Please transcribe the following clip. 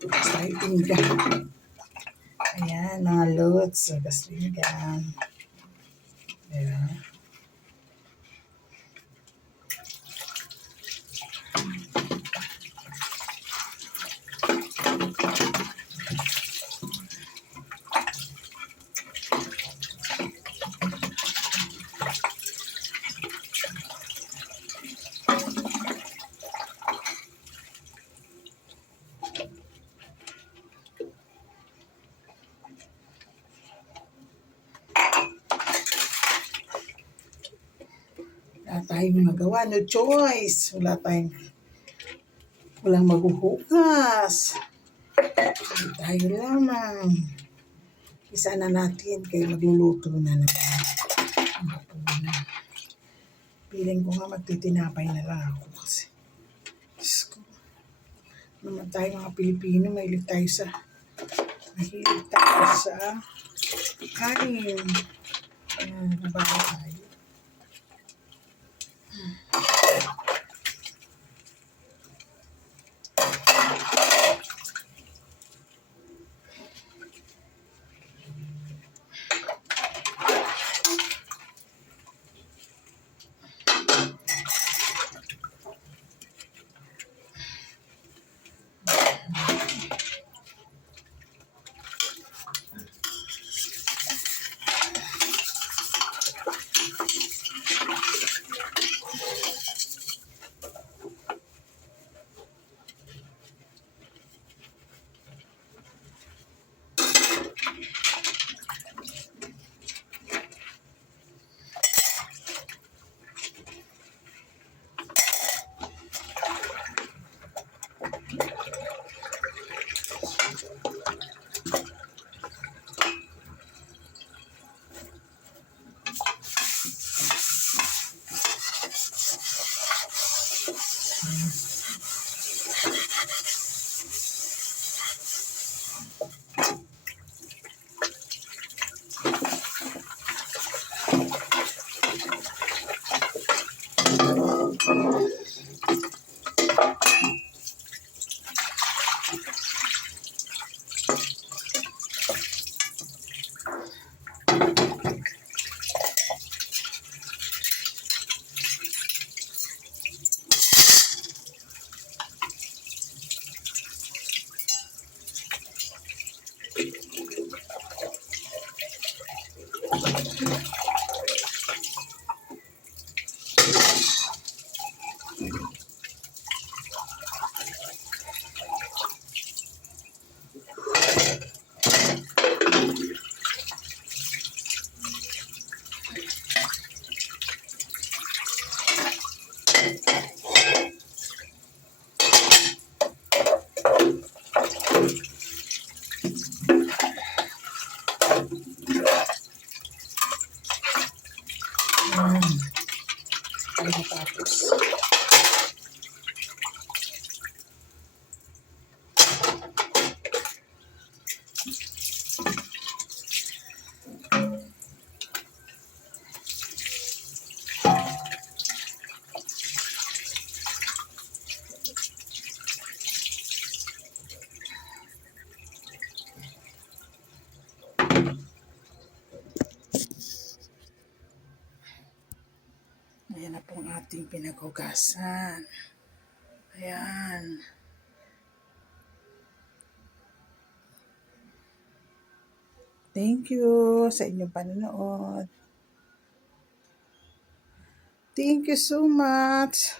Exciting ka. Ayan, mga loads. Gasligan. Ayan. Wala tayong magawa. No choice. Walang maghuhugas. Tayo lamang. Isa na natin kaya magluluto na naman. Piling ko nga magtitinapay na lang ako kasi. Diyos ko. Naman tayo mga Pilipino, mahilig tayo sa kanin. Nabago tayo. Tapos. Ayan na pong ating pinaghugasan. Ayan. Thank you sa inyong panonood. Thank you so much.